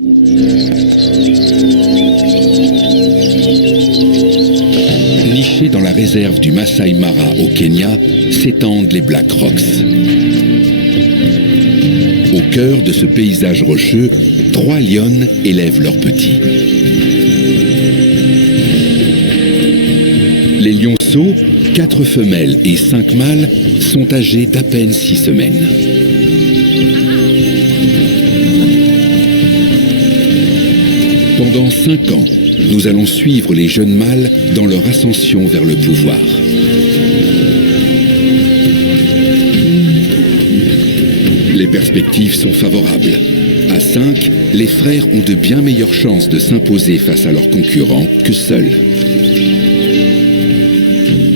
Nichés dans la réserve du Masai Mara au Kenya, s'étendent les Black Rocks. Au cœur de ce paysage rocheux, 3 lionnes élèvent leurs petits. Les lionceaux, 4 femelles et 5 mâles, sont âgés d'à peine 6 semaines. Pendant 5 ans, nous allons suivre les jeunes mâles dans leur ascension vers le pouvoir. Les perspectives sont favorables. À 5, les frères ont de bien meilleures chances de s'imposer face à leurs concurrents que seuls.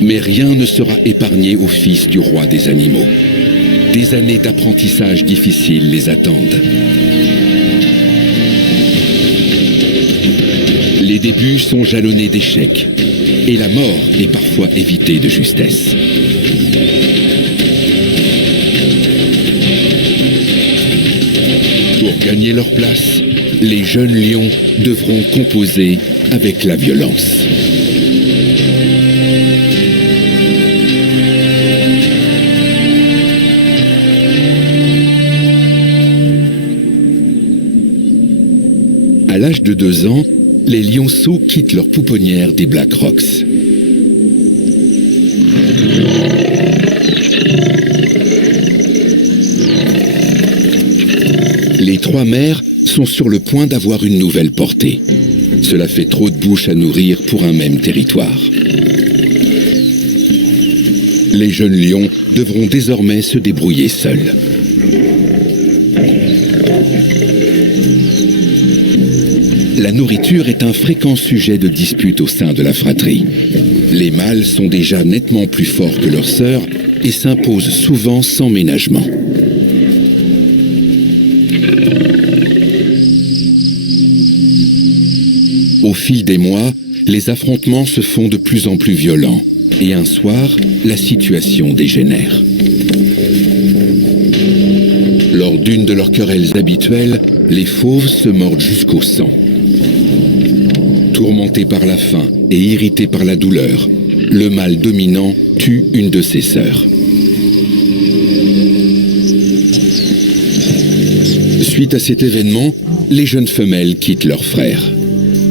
Mais rien ne sera épargné aux fils du roi des animaux. Des années d'apprentissage difficiles les attendent. Les débuts sont jalonnés d'échecs et la mort est parfois évitée de justesse. Pour gagner leur place, les jeunes lions devront composer avec la violence. À l'âge de 2 ans, les lionceaux quittent leur pouponnière des Black Rocks. Les 3 mères sont sur le point d'avoir une nouvelle portée. Cela fait trop de bouches à nourrir pour un même territoire. Les jeunes lions devront désormais se débrouiller seuls. La nourriture est un fréquent sujet de dispute au sein de la fratrie. Les mâles sont déjà nettement plus forts que leurs sœurs et s'imposent souvent sans ménagement. Au fil des mois, les affrontements se font de plus en plus violents et un soir, la situation dégénère. Lors d'une de leurs querelles habituelles, les fauves se mordent jusqu'au sang. Tourmenté par la faim et irrité par la douleur, le mâle dominant tue une de ses sœurs. Suite à cet événement, les jeunes femelles quittent leurs frères.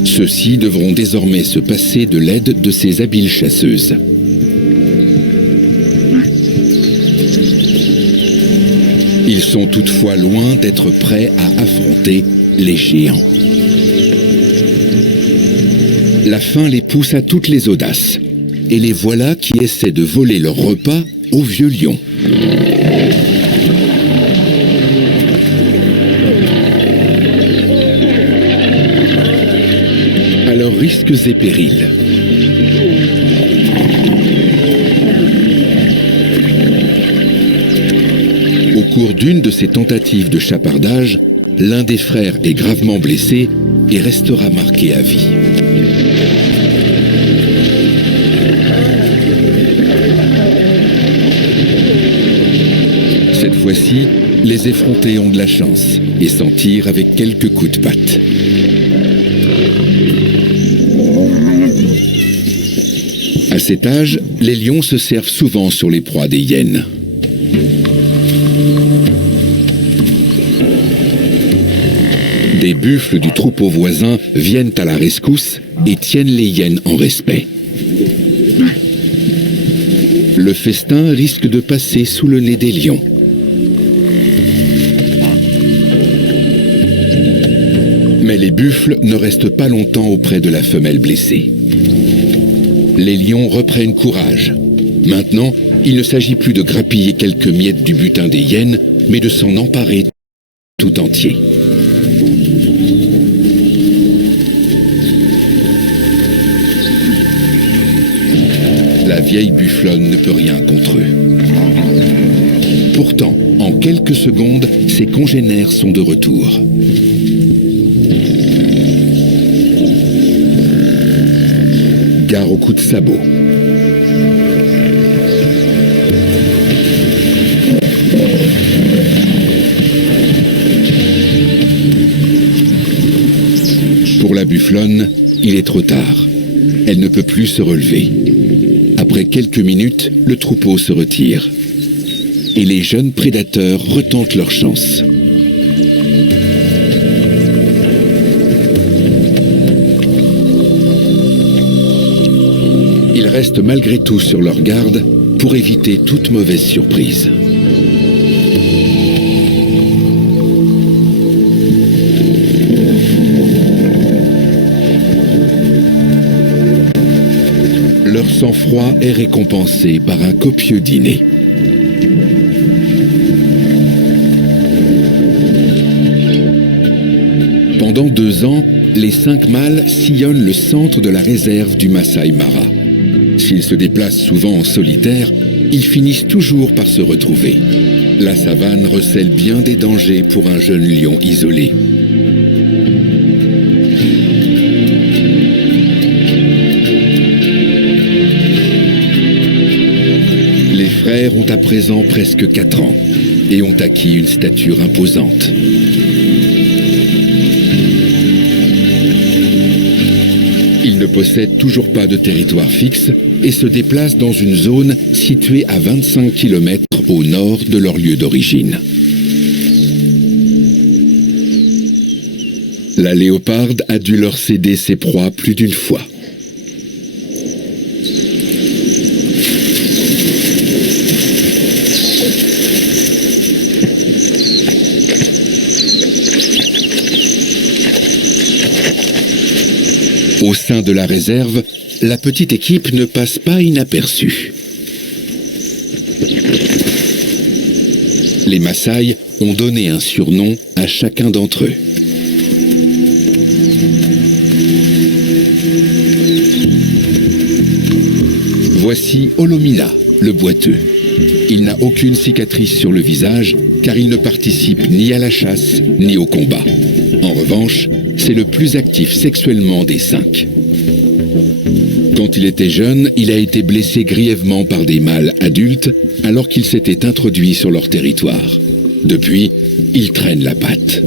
Ceux-ci devront désormais se passer de l'aide de ces habiles chasseuses. Ils sont toutefois loin d'être prêts à affronter les géants. La faim les pousse à toutes les audaces, et les voilà qui essaient de voler leur repas aux vieux lions. À leurs risques et périls. Au cours d'une de ces tentatives de chapardage, l'un des frères est gravement blessé et restera marqué à vie. Cette fois-ci, les effrontés ont de la chance et s'en tirent avec quelques coups de patte. À cet âge, les lions se servent souvent sur les proies des hyènes. Des buffles du troupeau voisin viennent à la rescousse et tiennent les hyènes en respect. Le festin risque de passer sous le nez des lions. Mais les buffles ne restent pas longtemps auprès de la femelle blessée. Les lions reprennent courage. Maintenant, il ne s'agit plus de grappiller quelques miettes du butin des hyènes, mais de s'en emparer tout entier. La vieille bufflonne ne peut rien contre eux. Pourtant, en quelques secondes, ses congénères sont de retour. Gare au coup de sabot. Pour la bufflonne, il est trop tard. Elle ne peut plus se relever. Après quelques minutes, le troupeau se retire. Et les jeunes prédateurs retentent leur chance. Ils restent malgré tout sur leur garde pour éviter toute mauvaise surprise. Leur sang-froid est récompensé par un copieux dîner. Pendant 2 ans, les 5 mâles sillonnent le centre de la réserve du Masai Mara. S'ils se déplacent souvent en solitaire, ils finissent toujours par se retrouver. La savane recèle bien des dangers pour un jeune lion isolé. Les frères ont à présent presque 4 ans et ont acquis une stature imposante. Ils ne possèdent toujours pas de territoire fixe et se déplacent dans une zone située à 25 km au nord de leur lieu d'origine. La léoparde a dû leur céder ses proies plus d'une fois. Au sein de la réserve, la petite équipe ne passe pas inaperçue. Les Maasai ont donné un surnom à chacun d'entre eux. Voici Olomina, le boiteux. Il n'a aucune cicatrice sur le visage car il ne participe ni à la chasse ni au combat. En revanche, c'est le plus actif sexuellement des 5. Quand il était jeune, il a été blessé grièvement par des mâles adultes alors qu'il s'était introduit sur leur territoire. Depuis, il traîne la patte.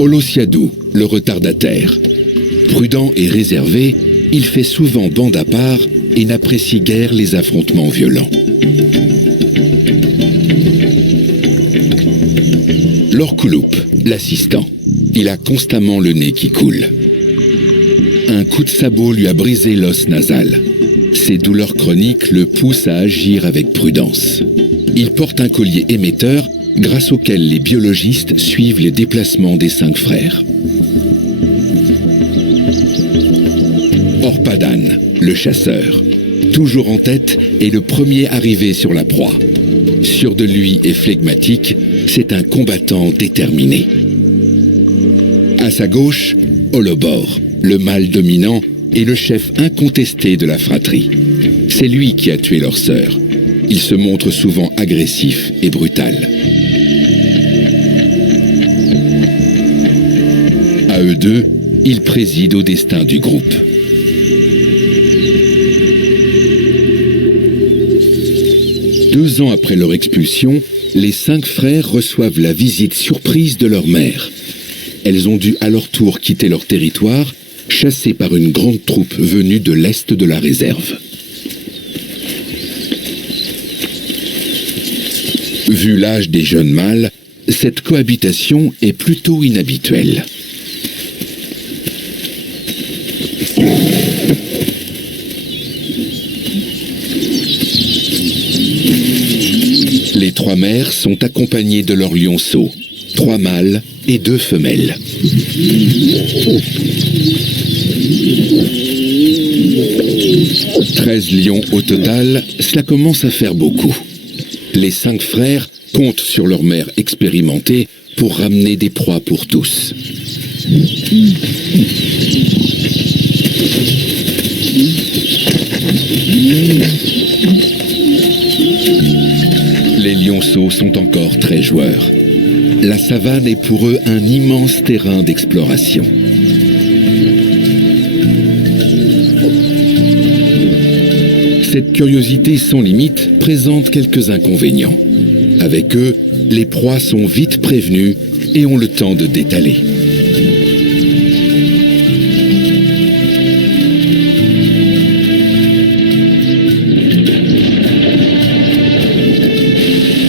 Olosiadou, le retardataire. Prudent et réservé, il fait souvent bande à part et n'apprécie guère les affrontements violents. Lorkouloup, l'assistant. Il a constamment le nez qui coule. Un coup de sabot lui a brisé l'os nasal. Ses douleurs chroniques le poussent à agir avec prudence. Il porte un collier émetteur grâce auquel les biologistes suivent les déplacements des 5 frères. Orpadan, le chasseur. Toujours en tête et le premier arrivé sur la proie. Sûr de lui et flegmatique, c'est un combattant déterminé. À sa gauche, Olobor, le mâle dominant et le chef incontesté de la fratrie. C'est lui qui a tué leur sœur. Il se montre souvent agressif et brutal. À eux deux, ils président au destin du groupe. Deux ans après leur expulsion, les 5 frères reçoivent la visite surprise de leur mère. Elles ont dû à leur tour quitter leur territoire, chassées par une grande troupe venue de l'est de la réserve. Vu l'âge des jeunes mâles, cette cohabitation est plutôt inhabituelle. Les 3 mères sont accompagnées de leurs lionceaux, 3 mâles et 2 femelles. « 13 lions au total, cela commence à faire beaucoup. Les 5 frères comptent sur leur mère expérimentée pour ramener des proies pour tous. Les lionceaux sont encore très joueurs. La savane est pour eux un immense terrain d'exploration. Cette curiosité sans limite présente quelques inconvénients. Avec eux, les proies sont vite prévenues et ont le temps de détaler.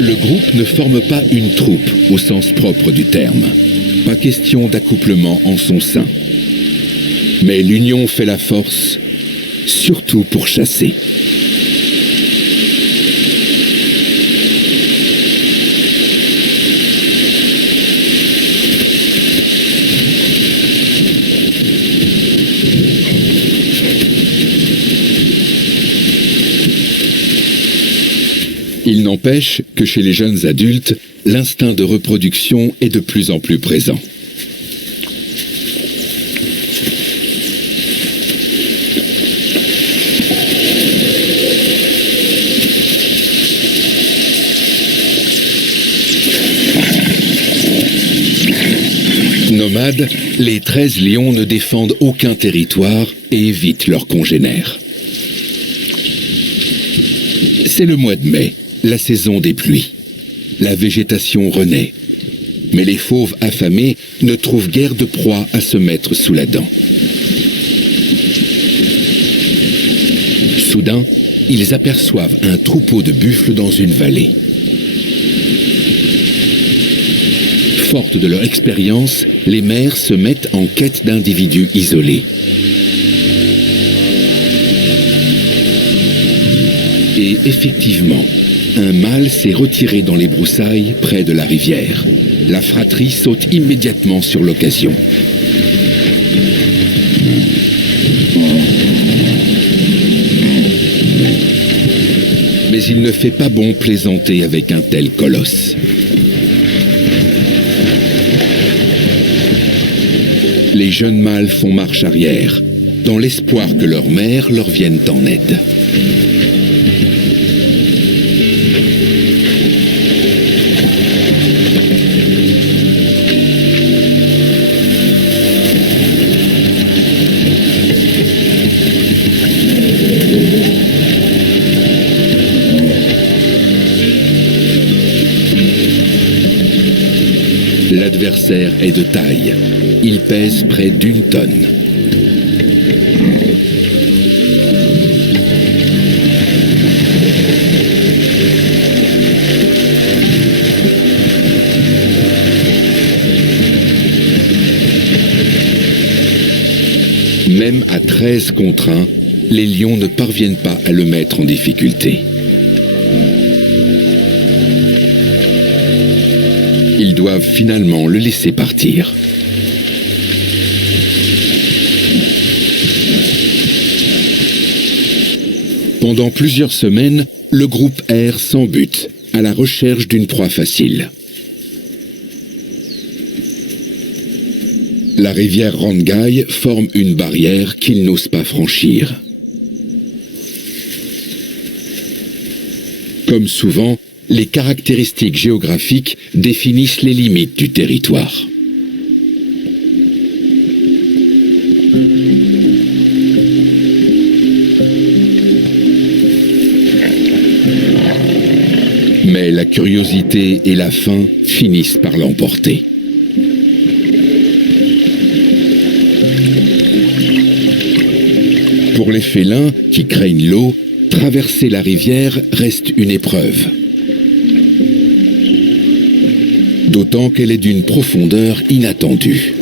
Le groupe ne forme pas une troupe au sens propre du terme. Pas question d'accouplement en son sein. Mais l'union fait la force, surtout pour chasser. Il n'empêche que chez les jeunes adultes, l'instinct de reproduction est de plus en plus présent. Nomades, les 13 lions ne défendent aucun territoire et évitent leurs congénères. C'est le mois de mai, la saison des pluies. La végétation renaît. Mais les fauves affamés ne trouvent guère de proie à se mettre sous la dent. Soudain, ils aperçoivent un troupeau de buffles dans une vallée. Fortes de leur expérience, les mères se mettent en quête d'individus isolés. Et effectivement, un mâle s'est retiré dans les broussailles près de la rivière. La fratrie saute immédiatement sur l'occasion. Mais il ne fait pas bon plaisanter avec un tel colosse. Les jeunes mâles font marche arrière, dans l'espoir que leur mère leur vienne en aide. L'adversaire est de taille. Il pèse près d'1 tonne. Même à 13 contre 1, les lions ne parviennent pas à le mettre en difficulté. Ils doivent finalement le laisser partir. Pendant plusieurs semaines, le groupe erre sans but, à la recherche d'une proie facile. La rivière Rangai forme une barrière qu'ils n'osent pas franchir. Comme souvent, les caractéristiques géographiques définissent les limites du territoire. Mais la curiosité et la faim finissent par l'emporter. Pour les félins qui craignent l'eau, traverser la rivière reste une épreuve. D'autant qu'elle est d'une profondeur inattendue.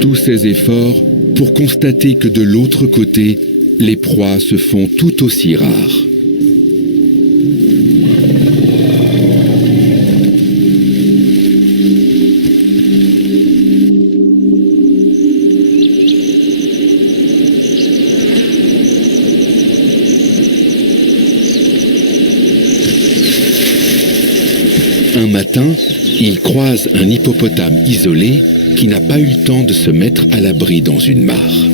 Tous ces efforts pour constater que de l'autre côté, les proies se font tout aussi rares. Un matin, il croise un hippopotame isolé qui n'a pas eu le temps de se mettre à l'abri dans une mare.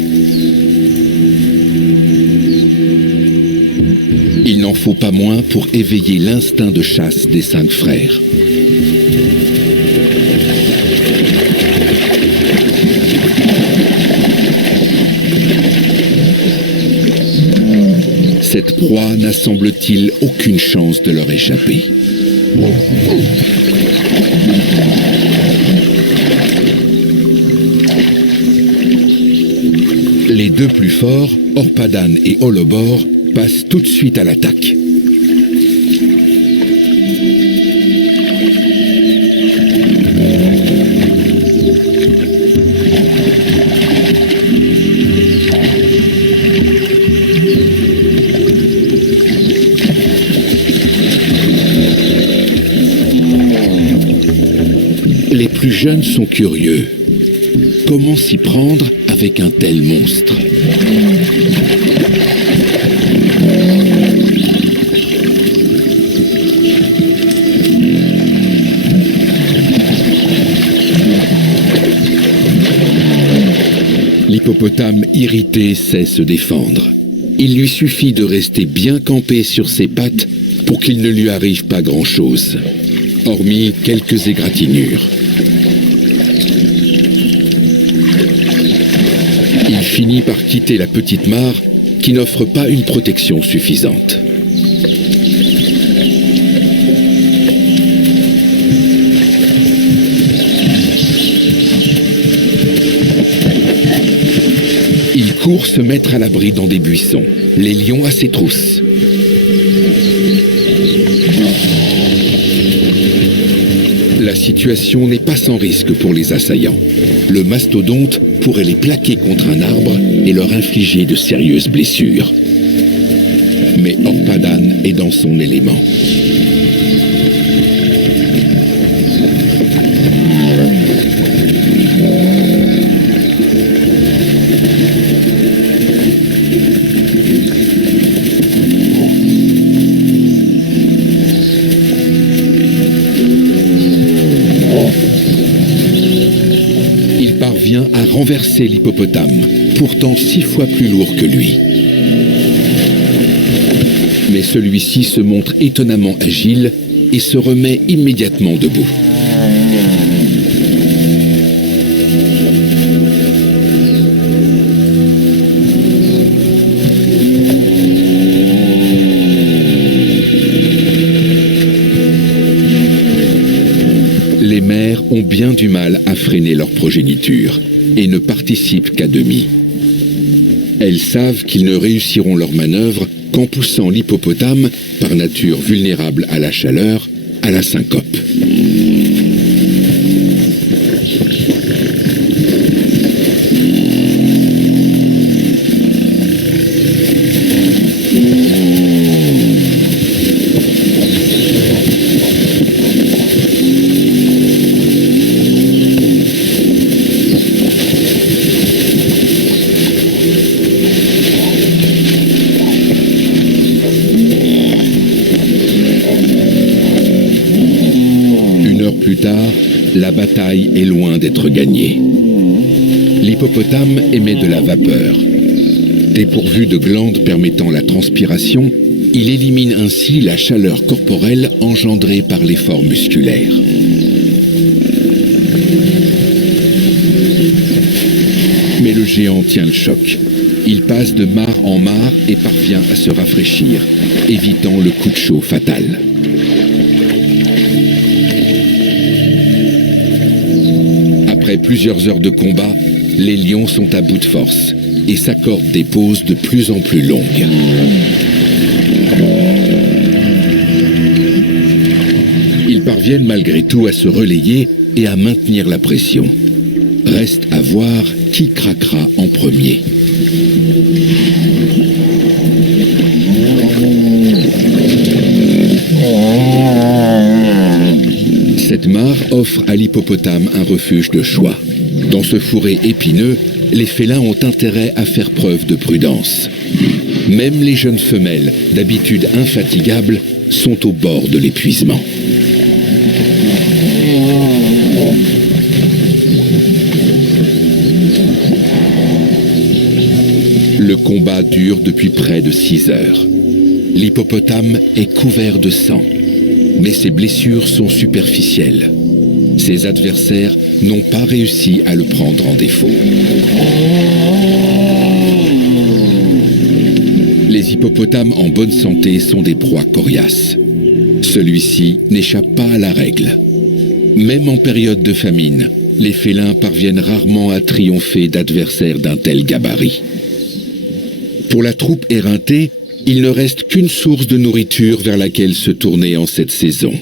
Il n'en faut pas moins pour éveiller l'instinct de chasse des 5 frères. Cette proie n'a, semble-t-il, aucune chance de leur échapper. Les 2 plus forts, Orpadan et Holobor, passent tout de suite à l'attaque. Les plus jeunes sont curieux. Comment s'y prendre avec un tel monstre ? L'hippopotame irrité sait se défendre. Il lui suffit de rester bien campé sur ses pattes pour qu'il ne lui arrive pas grand-chose, hormis quelques égratignures. Il finit par quitter la petite mare qui n'offre pas une protection suffisante. Il court se mettre à l'abri dans des buissons, les lions à ses trousses. La situation n'est pas sans risque pour les assaillants. Le mastodonte pourrait les plaquer contre un arbre et leur infliger de sérieuses blessures. Mais Orpadan est dans son élément. À renverser l'hippopotame, pourtant 6 fois plus lourd que lui. Mais celui-ci se montre étonnamment agile et se remet immédiatement debout. Les mères ont bien du mal à freiner leur progéniture et ne participent qu'à demi. Elles savent qu'ils ne réussiront leur manœuvre qu'en poussant l'hippopotame, par nature vulnérable à la chaleur, à la syncope. Plus tard, la bataille est loin d'être gagnée. L'hippopotame émet de la vapeur. Dépourvu de glandes permettant la transpiration, il élimine ainsi la chaleur corporelle engendrée par l'effort musculaire. Mais le géant tient le choc. Il passe de mare en mare et parvient à se rafraîchir, évitant le coup de chaud fatal. Après plusieurs heures de combat, les lions sont à bout de force et s'accordent des pauses de plus en plus longues. Ils parviennent malgré tout à se relayer et à maintenir la pression. Reste à voir qui craquera en premier. Cette mare offre à l'hippopotame un refuge de choix. Dans ce fourré épineux, les félins ont intérêt à faire preuve de prudence. Même les jeunes femelles, d'habitude infatigables, sont au bord de l'épuisement. Le combat dure depuis près de 6 heures. L'hippopotame est couvert de sang, mais ses blessures sont superficielles. Ses adversaires n'ont pas réussi à le prendre en défaut. Les hippopotames en bonne santé sont des proies coriaces. Celui-ci n'échappe pas à la règle. Même en période de famine, les félins parviennent rarement à triompher d'adversaires d'un tel gabarit. Pour la troupe éreintée, il ne reste qu'une source de nourriture vers laquelle se tourner en cette saison.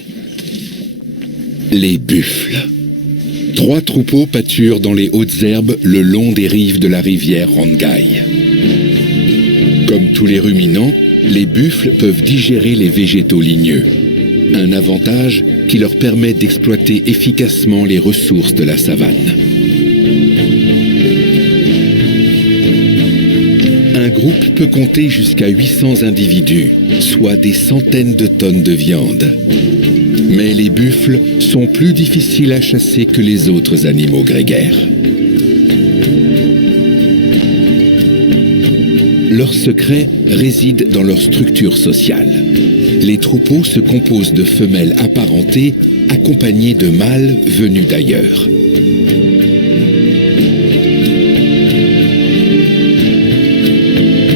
Les buffles. 3 troupeaux pâturent dans les hautes herbes le long des rives de la rivière Rongai. Comme tous les ruminants, les buffles peuvent digérer les végétaux ligneux. Un avantage qui leur permet d'exploiter efficacement les ressources de la savane. Un groupe peut compter jusqu'à 800 individus, soit des centaines de tonnes de viande. Mais les buffles sont plus difficiles à chasser que les autres animaux grégaires. Leur secret réside dans leur structure sociale. Les troupeaux se composent de femelles apparentées accompagnées de mâles venus d'ailleurs.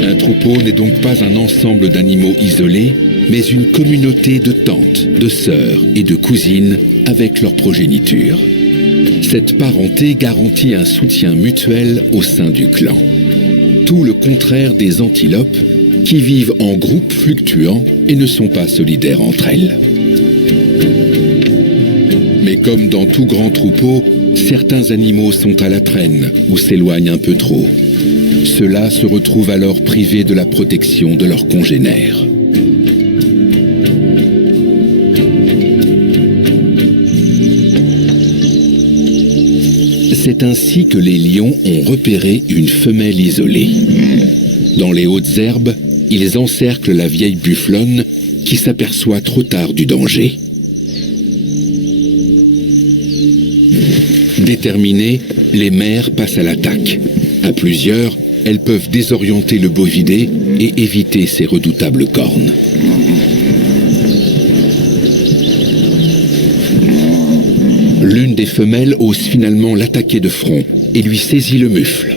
Un troupeau n'est donc pas un ensemble d'animaux isolés, mais une communauté de tantes, de sœurs et de cousines avec leur progéniture. Cette parenté garantit un soutien mutuel au sein du clan. Tout le contraire des antilopes, qui vivent en groupes fluctuants et ne sont pas solidaires entre elles. Mais comme dans tout grand troupeau, certains animaux sont à la traîne ou s'éloignent un peu trop. Ceux-là se retrouvent alors privés de la protection de leurs congénères. C'est ainsi que les lions ont repéré une femelle isolée. Dans les hautes herbes, ils encerclent la vieille bufflonne qui s'aperçoit trop tard du danger. Déterminées, les mères passent à l'attaque. À plusieurs, elles peuvent désorienter le bovidé et éviter ses redoutables cornes. L'une des femelles ose finalement l'attaquer de front et lui saisit le mufle.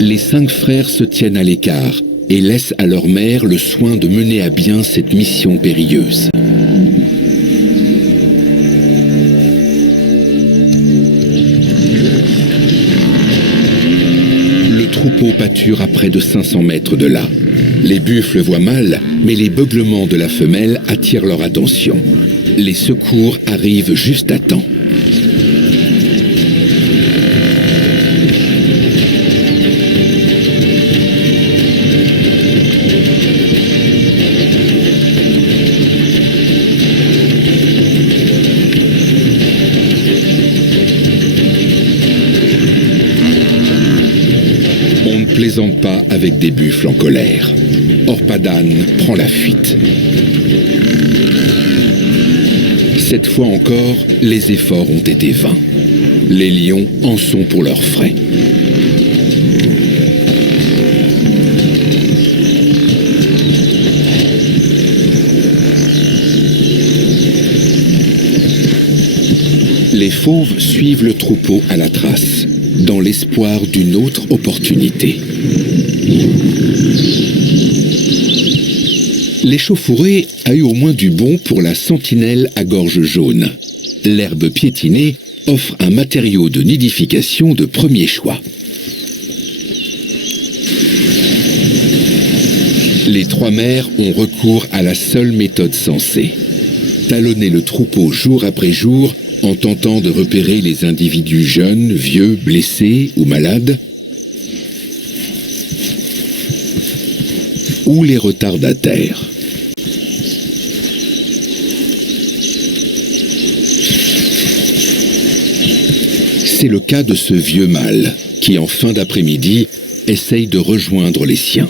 Les 5 frères se tiennent à l'écart et laissent à leur mère le soin de mener à bien cette mission périlleuse. Le troupeau pâture à près de 500 mètres de là. Les buffles voient mal, mais les beuglements de la femelle attirent leur attention. Les secours arrivent juste à temps. On ne plaisante pas avec des buffles en colère. Orpadan prend la fuite. Cette fois encore, les efforts ont été vains. Les lions en sont pour leurs frais. Les fauves suivent le troupeau à la trace, dans l'espoir d'une autre opportunité. L'échauffourée a eu au moins du bon pour la sentinelle à gorge jaune. L'herbe piétinée offre un matériau de nidification de premier choix. Les 3 mères ont recours à la seule méthode sensée. Talonner le troupeau jour après jour en tentant de repérer les individus jeunes, vieux, blessés ou malades, ou les retardataires. C'est le cas de ce vieux mâle qui, en fin d'après-midi, essaye de rejoindre les siens.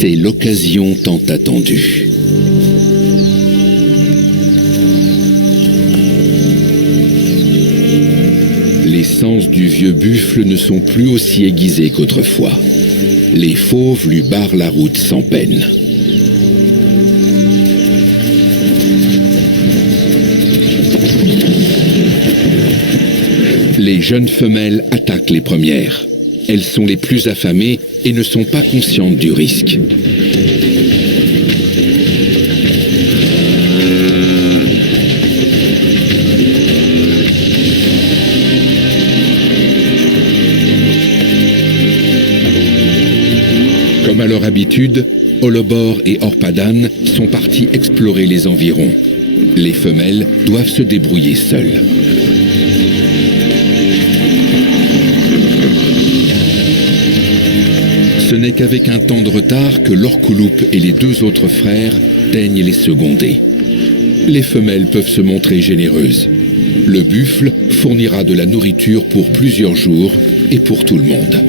C'est l'occasion tant attendue. sens du vieux buffle ne sont plus aussi aiguisés qu'autrefois. Les fauves lui barrent la route sans peine. Les jeunes femelles attaquent les premières. Elles sont les plus affamées et ne sont pas conscientes du risque. Comme à leur habitude, Holobor et Orpadan sont partis explorer les environs. Les femelles doivent se débrouiller seules. Ce n'est qu'avec un temps de retard que Lorkulup et les deux autres frères daignent les seconder. Les femelles peuvent se montrer généreuses. Le buffle fournira de la nourriture pour plusieurs jours et pour tout le monde.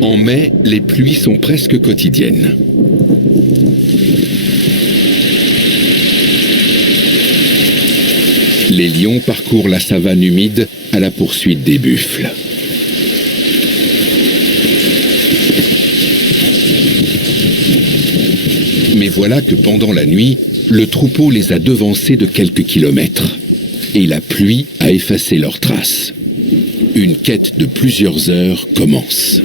En mai, les pluies sont presque quotidiennes. Les lions parcourent la savane humide à la poursuite des buffles. Mais voilà que pendant la nuit, le troupeau les a devancés de quelques kilomètres. Et la pluie a effacé leurs traces. Une quête de plusieurs heures commence.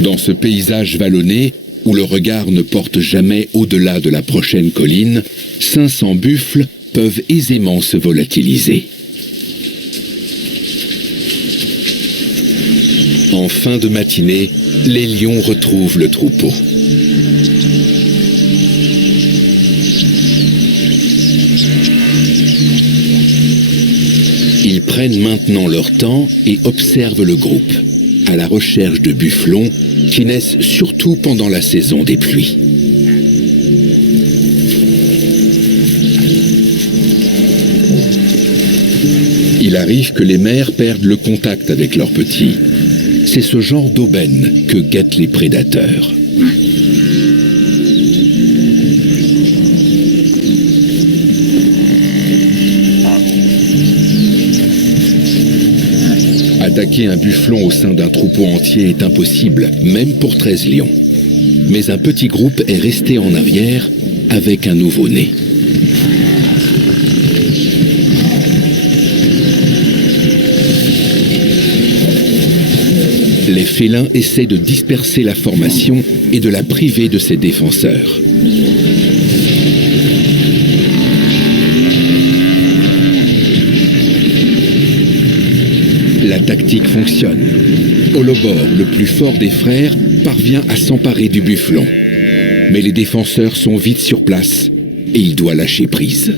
Dans ce paysage vallonné, où le regard ne porte jamais au-delà de la prochaine colline, 500 buffles peuvent aisément se volatiliser. En fin de matinée, les lions retrouvent le troupeau. Ils prennent maintenant leur temps et observent le groupe, à la recherche de bufflons qui naissent surtout pendant la saison des pluies. Il arrive que les mères perdent le contact avec leurs petits. C'est ce genre d'aubaine que guettent les prédateurs. Attaquer un bufflon au sein d'un troupeau entier est impossible, même pour 13 lions. Mais un petit groupe est resté en arrière avec un nouveau-né. Les félins essaient de disperser la formation et de la priver de ses défenseurs. La tactique fonctionne. Holobor, le plus fort des frères, parvient à s'emparer du bufflon. Mais les défenseurs sont vite sur place et il doit lâcher prise.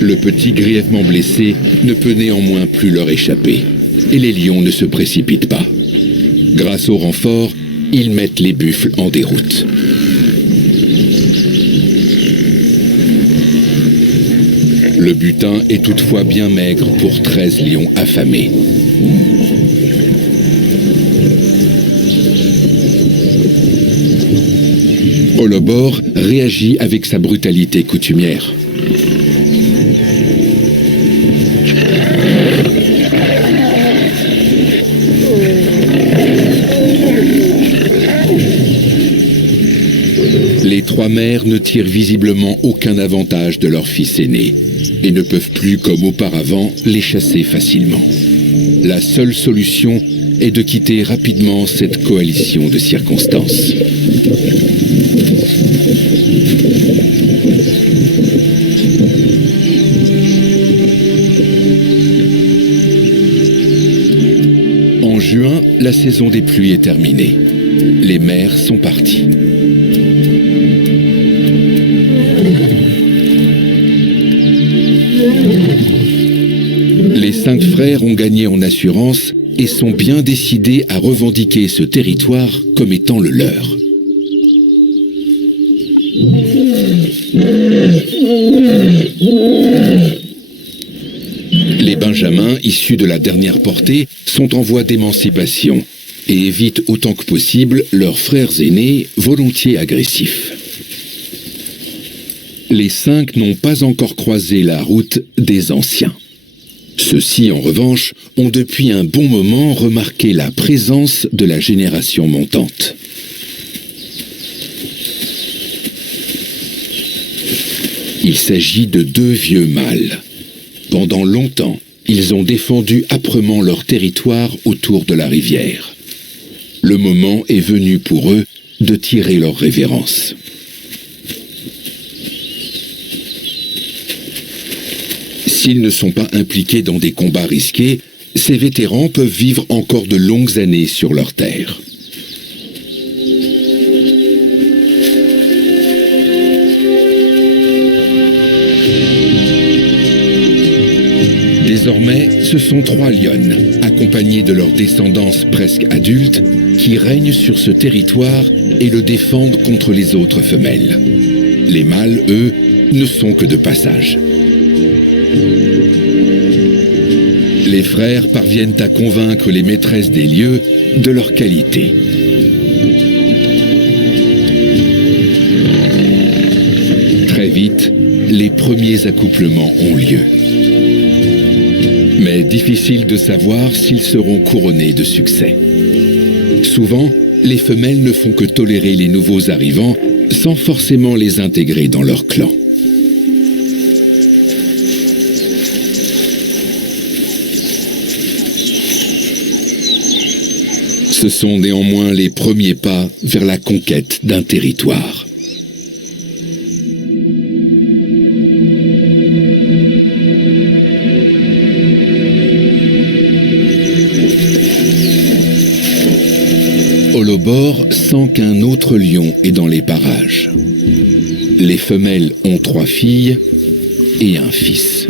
Le petit grièvement blessé ne peut néanmoins plus leur échapper. Et les lions ne se précipitent pas. Grâce au renfort, ils mettent les buffles en déroute. Le butin est toutefois bien maigre pour 13 lions affamés. Holobor réagit avec sa brutalité coutumière. Les trois mères ne tirent visiblement aucun avantage de leur fils aîné et ne peuvent plus, comme auparavant, les chasser facilement. La seule solution est de quitter rapidement cette coalition de circonstances. En juin, la saison des pluies est terminée. Les mères sont parties. Les 5 frères ont gagné en assurance et sont bien décidés à revendiquer ce territoire comme étant le leur. Les benjamins, issus de la dernière portée, sont en voie d'émancipation et évitent autant que possible leurs frères aînés, volontiers agressifs. Les 5 n'ont pas encore croisé la route des anciens. Ceux-ci, en revanche, ont depuis un bon moment remarqué la présence de la génération montante. Il s'agit de 2 vieux mâles. Pendant longtemps, ils ont défendu âprement leur territoire autour de la rivière. Le moment est venu pour eux de tirer leur révérence. S'ils ne sont pas impliqués dans des combats risqués, ces vétérans peuvent vivre encore de longues années sur leur terre. Désormais, ce sont 3 lionnes, accompagnées de leur descendance presque adulte, qui règnent sur ce territoire et le défendent contre les autres femelles. Les mâles, eux, ne sont que de passage. Les frères parviennent à convaincre les maîtresses des lieux de leur qualité. Très vite, les premiers accouplements ont lieu. Mais difficile de savoir s'ils seront couronnés de succès. Souvent, les femelles ne font que tolérer les nouveaux arrivants sans forcément les intégrer dans leur clan. Ce sont néanmoins les premiers pas vers la conquête d'un territoire. Holobor sent qu'un autre lion est dans les parages. Les femelles ont 3 filles et un fils.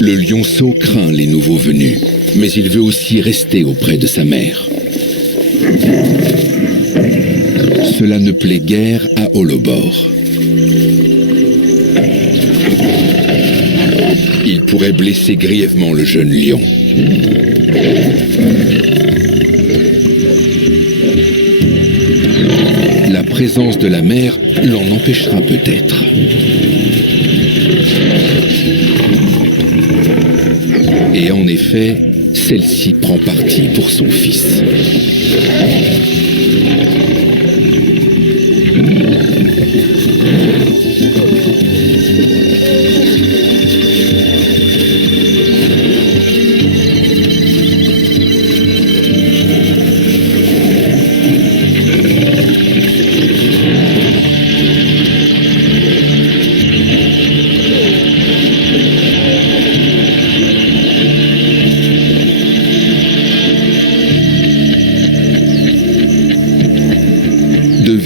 Le lionceau craint les nouveaux venus, mais il veut aussi rester auprès de sa mère. Cela ne plaît guère à Holobor. Il pourrait blesser grièvement le jeune lion. La présence de la mère l'en empêchera peut-être. Et en effet, celle-ci prend parti pour son fils.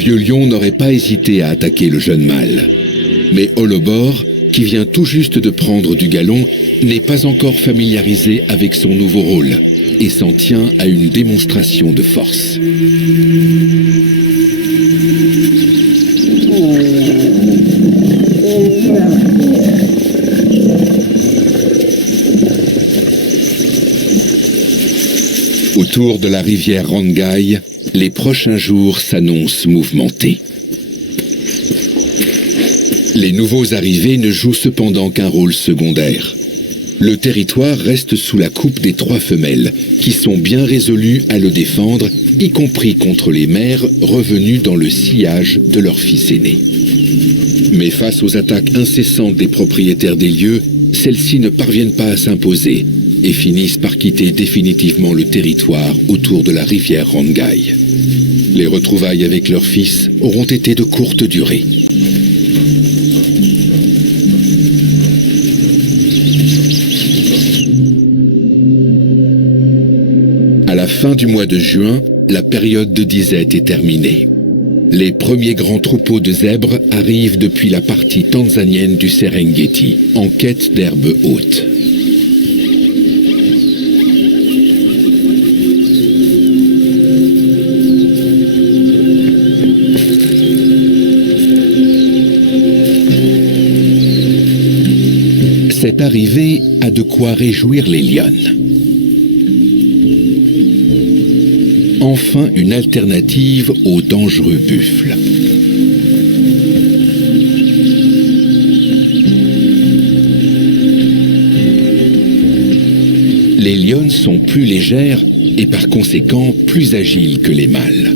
Le lion n'aurait pas hésité à attaquer le jeune mâle. Mais Holobor, qui vient tout juste de prendre du galon, n'est pas encore familiarisé avec son nouveau rôle et s'en tient à une démonstration de force. Autour de la rivière Rangai, les prochains jours s'annoncent mouvementés. Les nouveaux arrivés ne jouent cependant qu'un rôle secondaire. Le territoire reste sous la coupe des 3 femelles, qui sont bien résolues à le défendre, y compris contre les mères revenues dans le sillage de leur fils aîné. Mais face aux attaques incessantes des propriétaires des lieux, celles-ci ne parviennent pas à s'imposer et finissent par quitter définitivement le territoire autour de la rivière Rangai. Les retrouvailles avec leur fils auront été de courte durée. À la fin du mois de juin, la période de disette est terminée. Les premiers grands troupeaux de zèbres arrivent depuis la partie tanzanienne du Serengeti, en quête d'herbes hautes. Cette arrivée a de quoi réjouir les lionnes. Enfin une alternative au dangereux buffle. Les lionnes sont plus légères et par conséquent plus agiles que les mâles.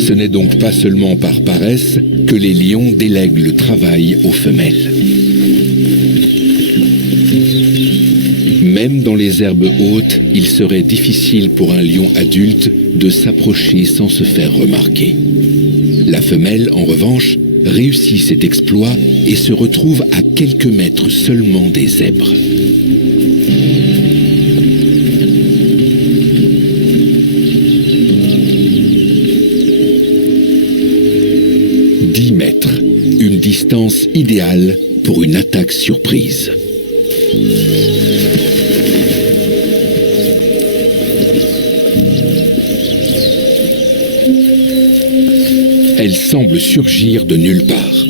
Ce n'est donc pas seulement par paresse que les lions délèguent le travail aux femelles. Même dans les herbes hautes, il serait difficile pour un lion adulte de s'approcher sans se faire remarquer. La femelle, en revanche, réussit cet exploit et se retrouve à quelques mètres seulement des zèbres. Une distance idéale pour une attaque surprise. Elle semble surgir de nulle part.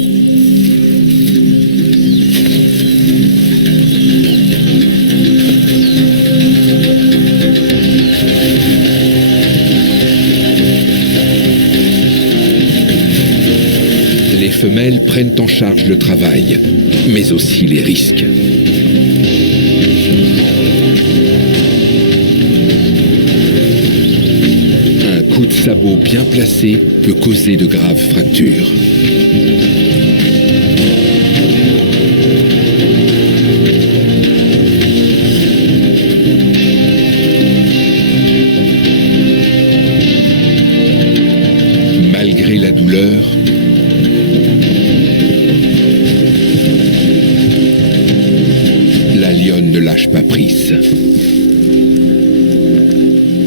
Les femelles prennent en charge le travail, mais aussi les risques. Un coup de sabot bien placé peut causer de graves fractures. Malgré la douleur, la lionne ne lâche pas prise.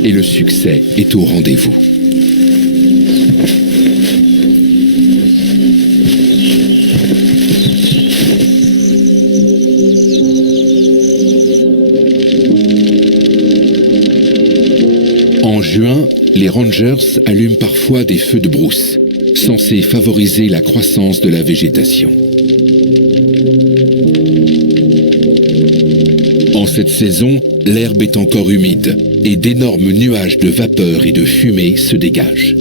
Et le succès est au rendez-vous. En juin, les rangers allument parfois des feux de brousse, censés favoriser la croissance de la végétation. En cette saison, l'herbe est encore humide et d'énormes nuages de vapeur et de fumée se dégagent.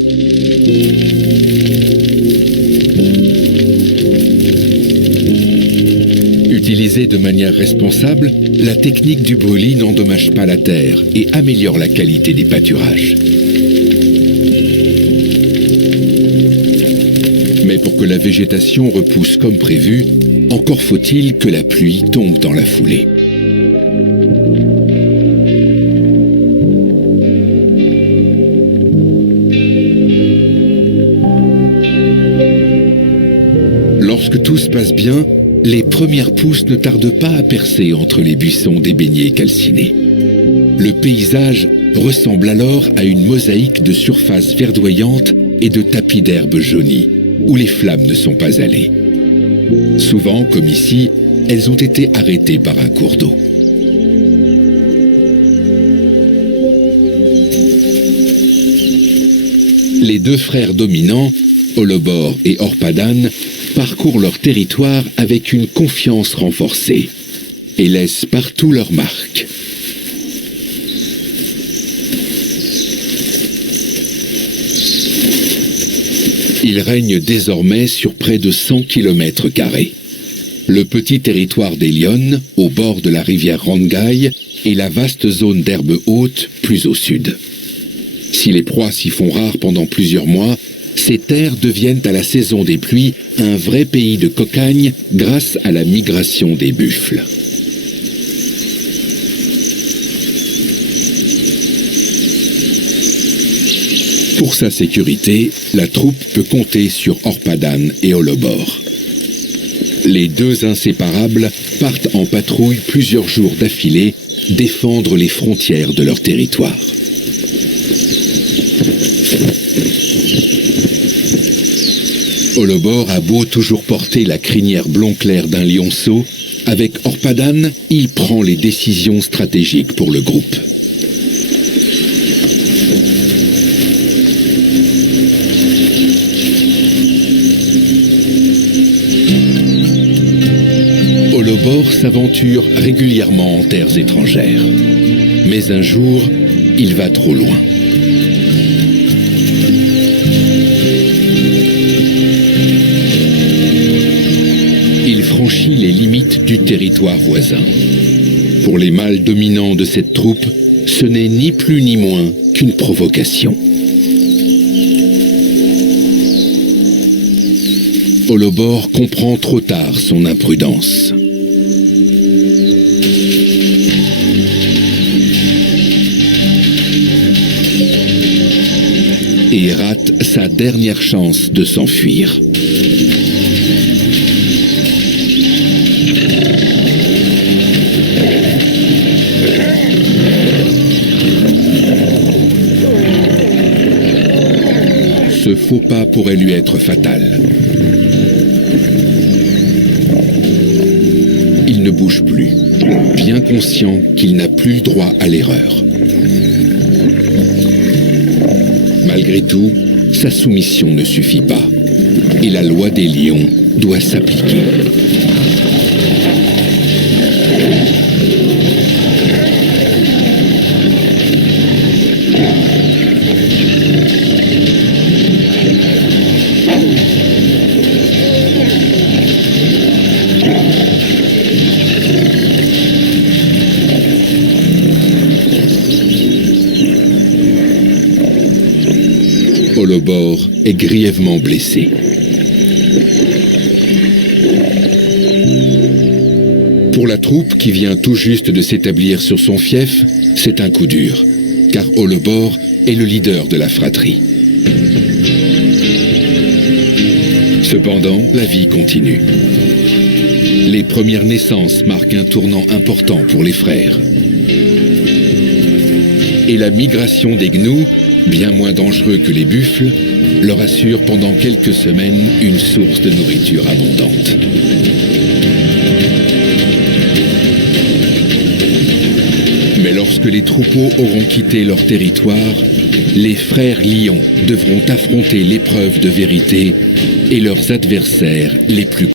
Utilisée de manière responsable, la technique du brûlis n'endommage pas la terre et améliore la qualité des pâturages. Mais pour que la végétation repousse comme prévu, encore faut-il que la pluie tombe dans la foulée. Lorsque tout se passe bien, les premières pousses ne tardent pas à percer entre les buissons d'ébéniers calcinés. Le paysage ressemble alors à une mosaïque de surfaces verdoyantes et de tapis d'herbes jaunies, où les flammes ne sont pas allées. Souvent, comme ici, elles ont été arrêtées par un cours d'eau. Les deux frères dominants, Holobor et Orpadan, parcourent leur territoire avec une confiance renforcée et laissent partout leurs marques. Ils règnent désormais sur près de 100 km². Le petit territoire des lionnes, au bord de la rivière Rangai, et la vaste zone d'herbe haute, plus au sud. Si les proies s'y font rares pendant plusieurs mois, ces terres deviennent à la saison des pluies un vrai pays de cocagne grâce à la migration des buffles. Pour sa sécurité, la troupe peut compter sur Orpadan et Holobor. Les deux inséparables partent en patrouille plusieurs jours d'affilée, défendre les frontières de leur territoire. Holobor a beau toujours porter la crinière blond clair d'un lionceau, avec Orpadan, il prend les décisions stratégiques pour le groupe. Holobore s'aventure régulièrement en terres étrangères. Mais un jour, il va trop loin. Il franchit les limites du territoire voisin. Pour les mâles dominants de cette troupe, ce n'est ni plus ni moins qu'une provocation. Holobore comprend trop tard son imprudence. Et rate sa dernière chance de s'enfuir. Ce faux pas pourrait lui être fatal. Il ne bouge plus, bien conscient qu'il n'a plus le droit à l'erreur. Malgré tout, sa soumission ne suffit pas, et la loi des lions doit s'appliquer. Holobore est grièvement blessé. Pour la troupe qui vient tout juste de s'établir sur son fief, c'est un coup dur, car Holobore est le leader de la fratrie. Cependant, la vie continue. Les premières naissances marquent un tournant important pour les frères. Et la migration des gnous, bien moins dangereux que les buffles, leur assure pendant quelques semaines une source de nourriture abondante. Mais lorsque les troupeaux auront quitté leur territoire, les frères lions devront affronter l'épreuve de vérité et leurs adversaires les plus